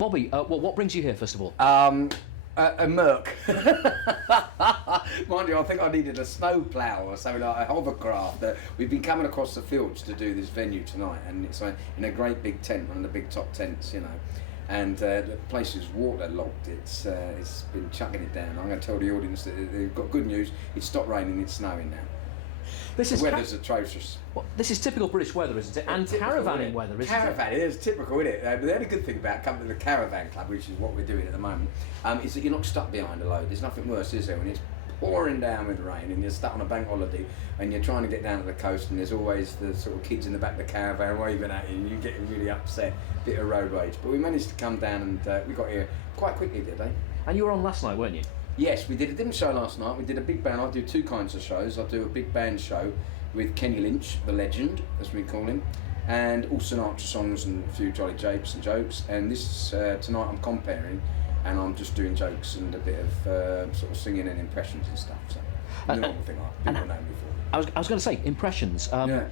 Bobby, what brings you here, first of all? A Merc. Mind you, I think I needed a snow plough or something, like a hovercraft. We've been coming across the fields to do this venue tonight, and it's in a great big tent, one of the big top tents, you know. And the place is waterlogged. It's been chucking it down. I'm going to tell the audience that they've got good news. It's stopped raining. It's snowing now. The weather's atrocious. Well, this is typical British weather, isn't it? And caravanning weather, isn't it? Caravan, it is typical, isn't it? But the only good thing about coming to the Caravan Club, which is what we're doing at the moment, is that you're not stuck behind a load. There's nothing worse, is there, when it's pouring down with rain and you're stuck on a bank holiday and you're trying to get down to the coast and there's always the sort of kids in the back of the caravan waving at you and you're getting really upset, bit of road rage. But we managed to come down and we got here quite quickly today. And you were on last night, weren't you? Yes, we did a different show last night. We did a big band. I do two kinds of shows. I do a big band show with Kenny Lynch, the legend, as we call him, and all Sinatra songs and a few jolly japes and jokes. And this tonight I'm comparing, and I'm just doing jokes and a bit of sort of singing and impressions and stuff. So normal thing like people know me for. I was going to say impressions. Yeah.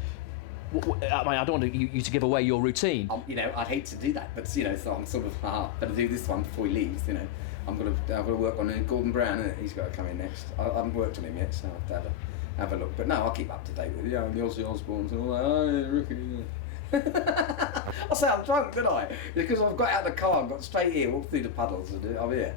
I don't want you to give away your routine. You know, I'd hate to do that, but you know, so I'm sort of better do this one before he leaves. You know, I've got to work on Gordon Brown, and he's got to come in next. I haven't worked on him yet, so I have to have a look. But no, I'll keep up to date with the Ozzy Osbournes and all that. Oh, yeah, Ricky. I say I'm drunk, didn't I? Because I've got out of the car and got straight here, walked through the puddles, and I'm here.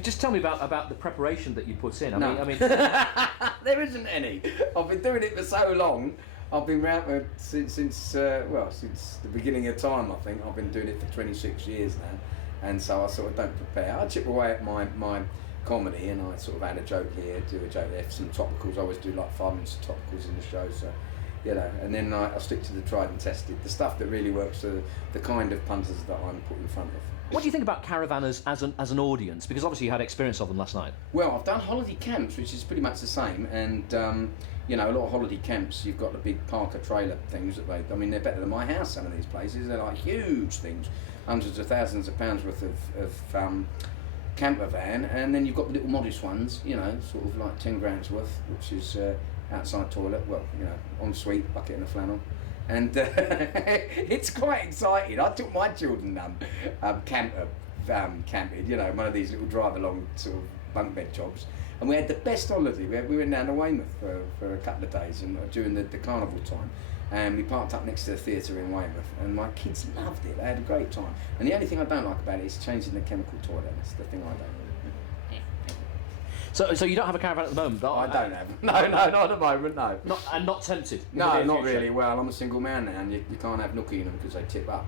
Just tell me about the preparation that you put in. I mean, there isn't any. I've been doing it for so long. I've been around since the beginning of time. I think I've been doing it for 26 years now, and so I sort of don't prepare. I chip away at my comedy, and I sort of add a joke here, do a joke there, some topicals. I always do like 5 minutes of topicals in the show, so you know. And then I stick to the tried and tested, the stuff that really works, the kind of punters that I'm put in front of. What do you think about caravanners as an audience? Because obviously you had experience of them last night. Well, I've done holiday camps, which is pretty much the same, and you know, a lot of holiday camps, you've got the big Parker trailer things that they're better than my house, some of these places. They're like huge things, hundreds of thousands of pounds worth of camper van, and then you've got the little modest ones, you know, sort of like 10 grand's worth, which is outside toilet, well, you know, ensuite, bucket and a flannel. And it's quite exciting. I took my children camping, you know, one of these little drive-along sort of bunk bed jobs. And we had the best holiday. We went down to Weymouth for a couple of days and during the carnival time. And we parked up next to the theatre in Weymouth. And my kids loved it. They had a great time. And the only thing I don't like about it is changing the chemical toilet. That's the thing I don't like. So you don't have a caravan at the moment? I don't have. No, not at the moment, no. Not tempted? No, not really. Well, I'm a single man now, and you can't have nookie in them because they tip up.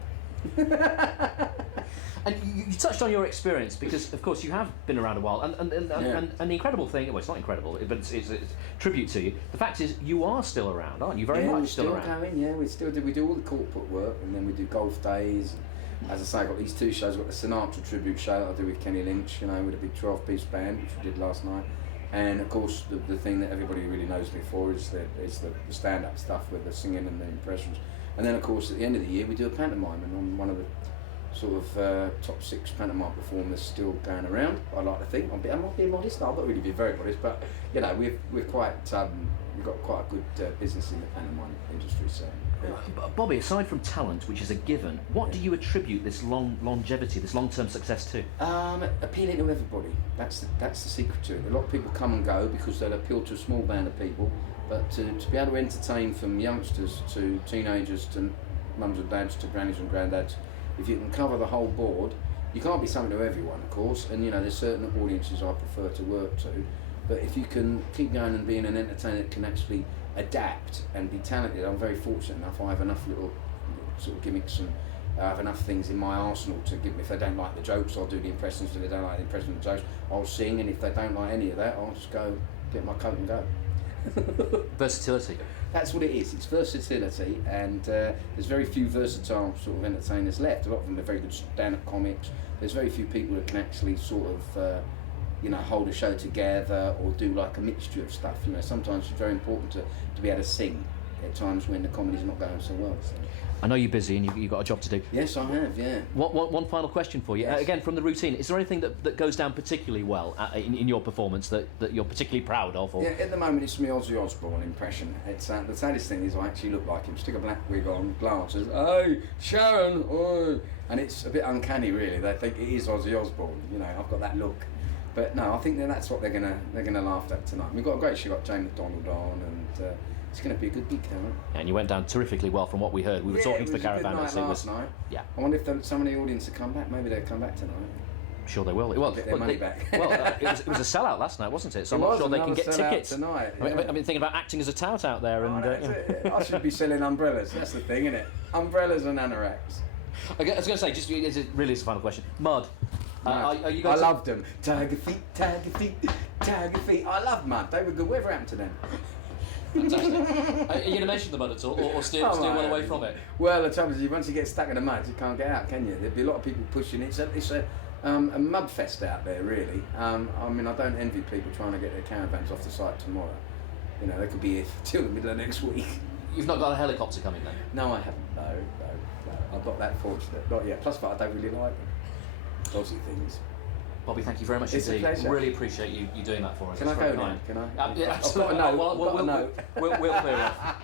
And you touched on your experience because, of course, you have been around a while, and the incredible thing, well, it's not incredible, but it's a tribute to you. The fact is, you are still around, aren't you? Very much still around. Going, yeah, we still do. We do all the corporate work, and then we do golf days. As I say, I've got these two shows. I've got the Sinatra tribute show that I do with Kenny Lynch, you know, with a big 12-piece band, which we did last night. And of course, the thing that everybody really knows me for is the stand-up stuff with the singing and the impressions. And then, of course, at the end of the year, we do a pantomime, and I'm one of the sort of top 6 pantomime performers still going around. I like to think. I'm not being modest. I'll not really be very modest, but you know, we're quite we've got quite a good business in the pantomime industry. So. Yeah. Bobby, aside from talent, which is a given, what do you attribute this longevity, this long-term success to? Appealing to everybody. That's the secret to it. A lot of people come and go because they'll appeal to a small band of people, but to be able to entertain from youngsters to teenagers to mums and dads to grannies and granddads, if you can cover the whole board, you can't be something to everyone, of course, and you know, there's certain audiences I prefer to work to, but if you can keep going and being an entertainer that can actually adapt and be talented, I'm very fortunate enough. I have enough little sort of gimmicks and I have enough things in my arsenal to give me. If they don't like the jokes, I'll do the impressions. If they don't like the impressions of the jokes, I'll sing, and if they don't like any of that, I'll just go get my coat and go. Versatility. That's what it is. It's versatility, and there's very few versatile sort of entertainers left. A lot of them are very good stand-up comics. There's very few people that can actually sort of hold a show together or do like a mixture of stuff. You know, sometimes it's very important to be able to sing at times when the comedy's not going so well. So. I know you're busy and you've got a job to do. Yes, I have, yeah. One final question for you. Yes. Again, from the routine, is there anything that goes down particularly well in your performance that you're particularly proud of? Or? Yeah, at the moment it's my Ozzy Osbourne impression. It's the saddest thing is I actually look like him. Stick a black wig on, glasses. Hey, Sharon! Oh. And it's a bit uncanny, really. They think it is Ozzy Osbourne. You know, I've got that look. But no, I think that's what they're gonna laugh at tonight. We've got a great show. We've got Jane McDonald on, and it's going to be a good gig tonight. And you went down terrifically well from what we heard. We were talking to the Caravan. It was a good night last night. Yeah. I wonder if some of the audience will come back. Maybe they'll come back tonight. I'm sure they will. Well, get their money back. Well, it was a sellout last night, wasn't it? So I'm not sure they can get tickets tonight. Yeah. I've been thinking about acting as a tout out there, and I should be selling umbrellas. That's the thing, isn't it? Umbrellas and anoraks. I was going to say, just really is a final question. Mud. Are you guys? I loved them. Tiger feet, tiger feet, tiger feet. I loved Mud. They were good. Whatever happened to them? Fantastic. Are you going to mention the mud at all, or steer well away from it? Well, the trouble is, once you get stuck in the mud, you can't get out, can you? There'd be a lot of people pushing it. It's a mud fest out there, really. I mean, I don't envy people trying to get their caravans off the site tomorrow. You know, they could be here till the middle of next week. You've not got a helicopter coming then? No, I haven't. No. I'm not that fortunate. Not yet. Plus, but I don't really like them. Dodgy things. Bobby, thank you very much indeed. It's a pleasure. Really appreciate you doing that for us. Can I go now? Can I? Yeah, absolutely. I've got a note. We'll clear off.